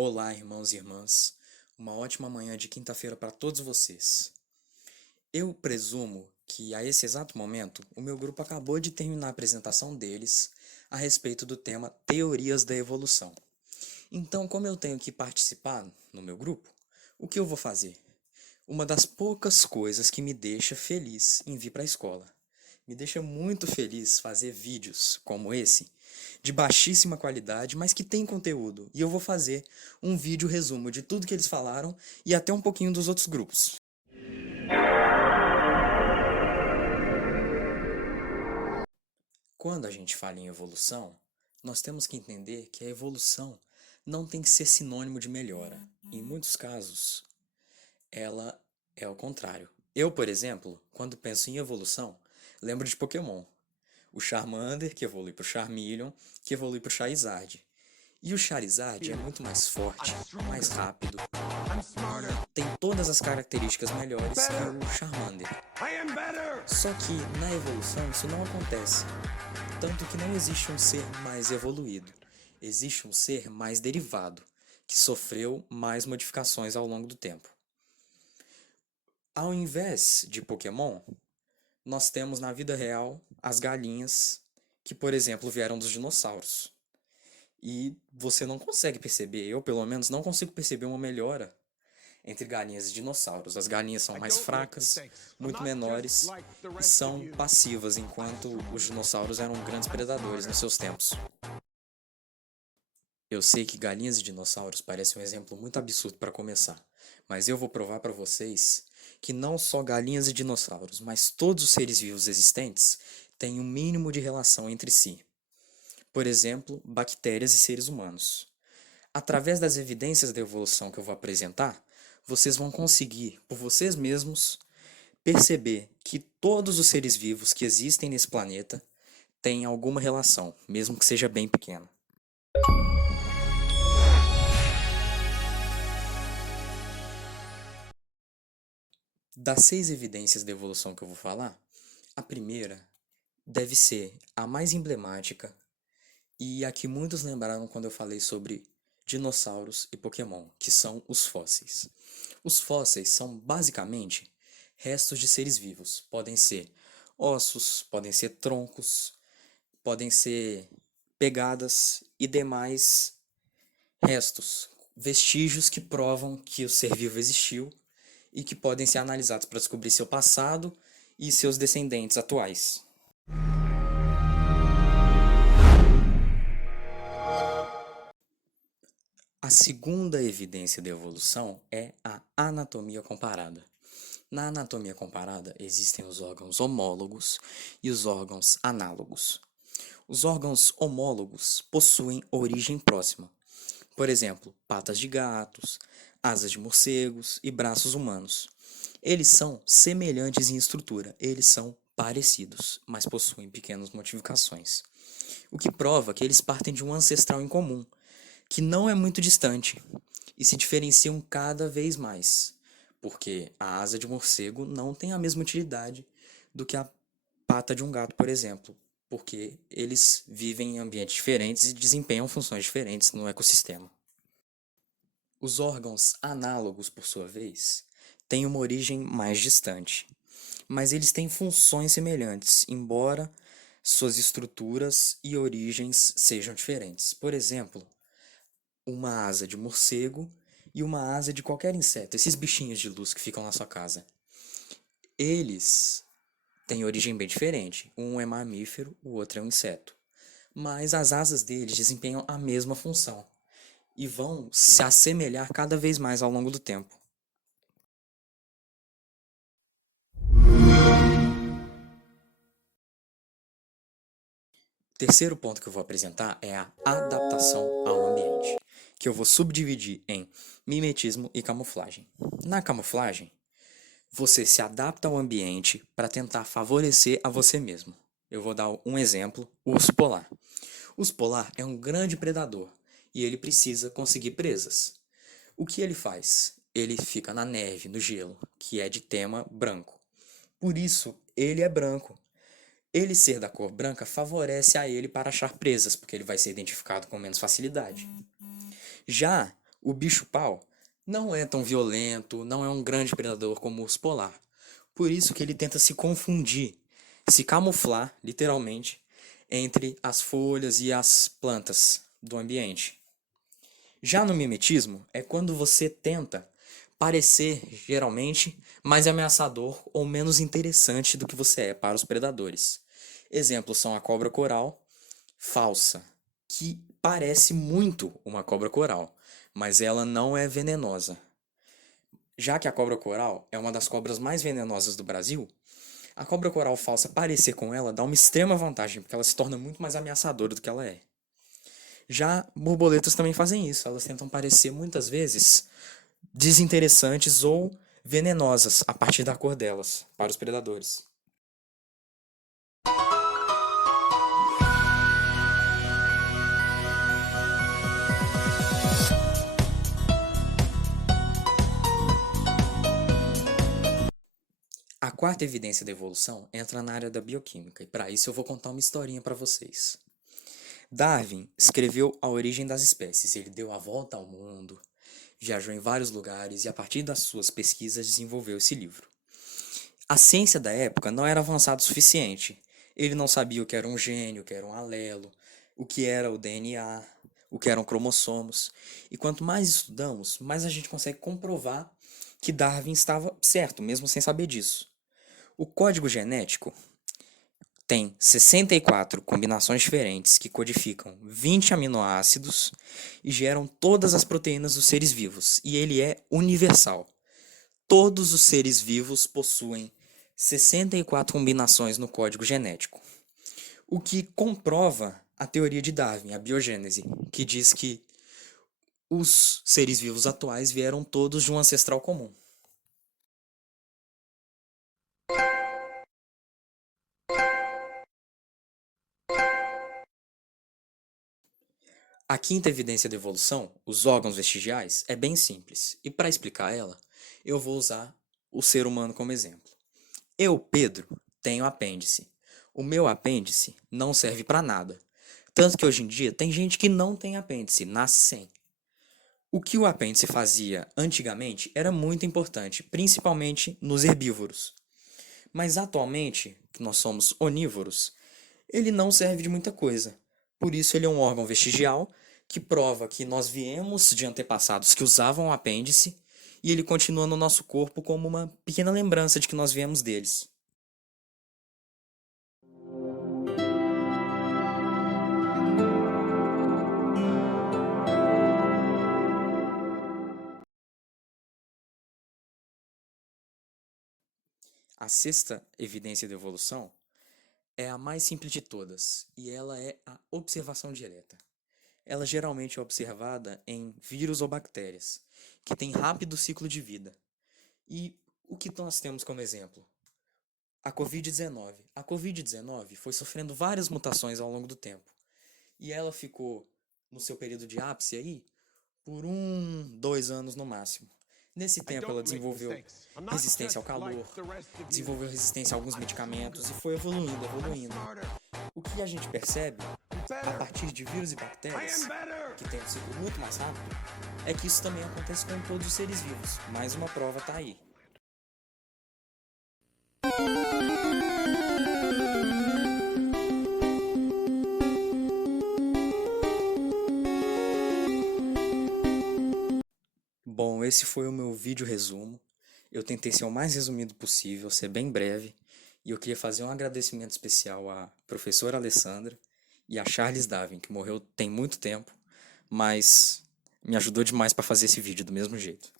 Olá, irmãos e irmãs. Uma ótima manhã de quinta-feira para todos vocês. Eu presumo que, a esse exato momento, o meu grupo acabou de terminar a apresentação deles a respeito do tema Teorias da Evolução. Então, como eu tenho que participar no meu grupo, o que eu vou fazer? Uma das poucas coisas que me deixa feliz em vir para a escola. Me deixa muito feliz fazer vídeos como esse, de baixíssima qualidade, mas que tem conteúdo. E eu vou fazer um vídeo resumo de tudo que eles falaram e até um pouquinho dos outros grupos. Quando a gente fala em evolução, nós temos que entender que a evolução não tem que ser sinônimo de melhora. Em muitos casos, ela é o contrário. Eu, por exemplo, quando penso em evolução, lembro de Pokémon. O Charmander, que evolui pro Charmeleon, que evolui pro Charizard. E o Charizard é muito mais forte, mais rápido, tem todas as características melhores que o Charmander. Só que na evolução isso não acontece. Tanto que não existe um ser mais evoluído. Existe um ser mais derivado, que sofreu mais modificações ao longo do tempo. Ao invés de Pokémon, nós temos na vida real as galinhas, que, por exemplo, vieram dos dinossauros. E você não consegue perceber, eu pelo menos não consigo perceber uma melhora entre galinhas e dinossauros. As galinhas são mais fracas, muito menores e são passivas, enquanto os dinossauros eram grandes predadores nos seus tempos. Eu sei que galinhas e dinossauros parecem um exemplo muito absurdo para começar, mas eu vou provar para vocês que não só galinhas e dinossauros, mas todos os seres vivos existentes têm um mínimo de relação entre si. Por exemplo, bactérias e seres humanos. Através das evidências da evolução que eu vou apresentar, vocês vão conseguir, por vocês mesmos, perceber que todos os seres vivos que existem nesse planeta têm alguma relação, mesmo que seja bem pequena. Das 6 evidências da evolução que eu vou falar, a primeira deve ser a mais emblemática e a que muitos lembraram quando eu falei sobre dinossauros e Pokémon, que são os fósseis. Os fósseis são basicamente restos de seres vivos. Podem ser ossos, podem ser troncos, podem ser pegadas e demais restos, vestígios que provam que o ser vivo existiu e que podem ser analisados para descobrir seu passado e seus descendentes atuais. A segunda evidência da evolução é a anatomia comparada. Na anatomia comparada existem os órgãos homólogos e os órgãos análogos. Os órgãos homólogos possuem origem próxima. Por exemplo, patas de gatos, asas de morcegos e braços humanos. Eles são semelhantes em estrutura, eles são parecidos, mas possuem pequenas modificações. O que prova que eles partem de um ancestral em comum, que não é muito distante, e se diferenciam cada vez mais, porque a asa de morcego não tem a mesma utilidade do que a pata de um gato, por exemplo, porque eles vivem em ambientes diferentes e desempenham funções diferentes no ecossistema. Os órgãos análogos, por sua vez, têm uma origem mais distante, mas eles têm funções semelhantes, embora suas estruturas e origens sejam diferentes. Por exemplo, uma asa de morcego e uma asa de qualquer inseto, esses bichinhos de luz que ficam na sua casa. Eles têm origem bem diferente. Um é mamífero, o outro é um inseto. Mas as asas deles desempenham a mesma função e vão se assemelhar cada vez mais ao longo do tempo. O terceiro ponto que eu vou apresentar é a adaptação ao ambiente, que eu vou subdividir em mimetismo e camuflagem. Na camuflagem, você se adapta ao ambiente para tentar favorecer a você mesmo. Eu vou dar um exemplo, o urso polar. O urso polar é um grande predador e ele precisa conseguir presas. O que ele faz? Ele fica na neve, no gelo, que é de tema branco. Por isso, ele é branco. Ele ser da cor branca favorece a ele para achar presas, porque ele vai ser identificado com menos facilidade. Já O bicho-pau não é tão violento, não é um grande predador como o urso polar. Por isso que ele tenta se confundir, se camuflar, literalmente, entre as folhas e as plantas do ambiente. Já no mimetismo, é quando você tenta parecer, geralmente, mais ameaçador ou menos interessante do que você é para os predadores. Exemplos são a cobra coral falsa, que parece muito uma cobra coral, mas ela não é venenosa. Já que a cobra coral é uma das cobras mais venenosas do Brasil, a cobra coral falsa parecer com ela dá uma extrema vantagem, porque ela se torna muito mais ameaçadora do que ela é. Já borboletas também fazem isso, elas tentam parecer muitas vezes desinteressantes ou venenosas a partir da cor delas para os predadores. A quarta evidência da evolução entra na área da bioquímica, e para isso eu vou contar uma historinha para vocês. Darwin escreveu A Origem das Espécies. Ele deu a volta ao mundo, viajou em vários lugares e, a partir das suas pesquisas, desenvolveu esse livro. A ciência da época não era avançada o suficiente. Ele não sabia o que era um gene, o que era um alelo, o que era o DNA, o que eram cromossomos. E quanto mais estudamos, mais a gente consegue comprovar que Darwin estava certo, mesmo sem saber disso. O código genético tem 64 combinações diferentes que codificam 20 aminoácidos e geram todas as proteínas dos seres vivos, e ele é universal. Todos os seres vivos possuem 64 combinações no código genético, o que comprova a teoria de Darwin, a biogênese, que diz que os seres vivos atuais vieram todos de um ancestral comum. A quinta evidência da evolução, os órgãos vestigiais, é bem simples, e para explicar ela, eu vou usar o ser humano como exemplo. Eu, Pedro, tenho apêndice. O meu apêndice não serve para nada. Tanto que hoje em dia tem gente que não tem apêndice, nasce sem. O que o apêndice fazia antigamente era muito importante, principalmente nos herbívoros. Mas atualmente, que nós somos onívoros, ele não serve de muita coisa. Por isso ele é um órgão vestigial que prova que nós viemos de antepassados que usavam o apêndice e ele continua no nosso corpo como uma pequena lembrança de que nós viemos deles. A sexta evidência da evolução é a mais simples de todas, e ela é a observação direta. Ela geralmente é observada em vírus ou bactérias, que têm rápido ciclo de vida. E o que nós temos como exemplo? A Covid-19. A Covid-19 foi sofrendo várias mutações ao longo do tempo. E ela ficou no seu período de ápice aí por 2 anos no máximo. Nesse tempo ela desenvolveu resistência ao calor, desenvolveu resistência a alguns medicamentos e foi evoluindo, evoluindo. O que a gente percebe, a partir de vírus e bactérias, que tem um ciclo muito mais rápido, é que isso também acontece com todos os seres vivos. Mais uma prova tá aí. Bom, esse foi o meu vídeo resumo. Eu tentei ser o mais resumido possível, ser bem breve, e eu queria fazer um agradecimento especial à professora Alessandra e a Charles Darwin, que morreu tem muito tempo, mas me ajudou demais para fazer esse vídeo do mesmo jeito.